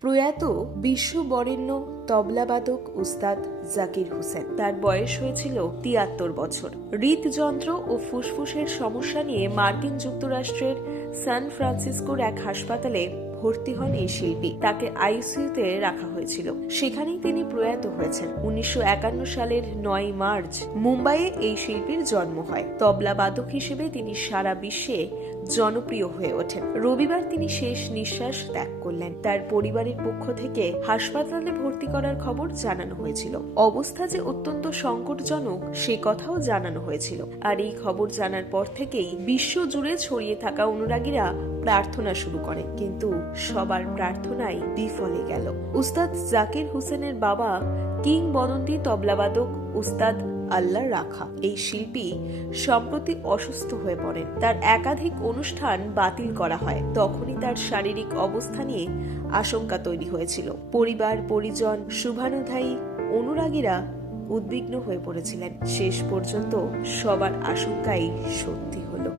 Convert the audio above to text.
প্রয়াত বিশ্ববরেণ্য তবলাবাদক উস্তাদ জাকির হোসেন। তার বয়স হয়েছিল তিয়াত্তর বছর। হৃদযন্ত্র ও ফুসফুসের সমস্যা নিয়ে মার্কিন যুক্তরাষ্ট্রের সান ফ্রান্সিসকোর এক হাসপাতালে ভর্তি হন এই শিল্পী। তাকে আইসিইউতে রাখা হয়েছিল। সেখানেই তিনি প্রয়াত হয়েছেন। উনিশশো একান্ন সালের নয় মার্চ মুম্বাইয়ে এই শিল্পীর জন্ম হয়। তবলাবাদক হিসেবে তিনি সারা বিশ্বে জনপ্রিয় হয়ে ওঠেন। রবিবার তিনি শেষ নিঃশ্বাস ত্যাগ করলেন। তার পরিবারের পক্ষ থেকে হাসপাতালে ভর্তি করার খবর জানানো হয়েছিল। অবস্থা যে অত্যন্ত সংকটজনক, সে কথাও জানানো হয়েছিল। আর এই খবর জানার পর থেকেই বিশ্ব জুড়ে ছড়িয়ে থাকা অনুরাগীরা প্রার্থনা শুরু করে কিন্তু সবার প্রার্থনাই বিফলে গেল। উস্তাদ জাকির হোসেনের বাবা কিংবদন্তি তবলাবাদক উস্তাদ আল্লাহ রাখা। এই শিল্পী সম্প্রতি অসুস্থ হয়ে পড়েন। তার একাধিক অনুষ্ঠান বাতিল করা হয়। তখনই তার শারীরিক অবস্থা নিয়ে আশঙ্কা তৈরি হয়েছিল। পরিবার, পরিজন, শুভানুধায়ী, অনুরাগীরা উদ্বিগ্ন হয়ে পড়েছিলেন। শেষ পর্যন্ত সবার আশঙ্কাই সত্যি হলো।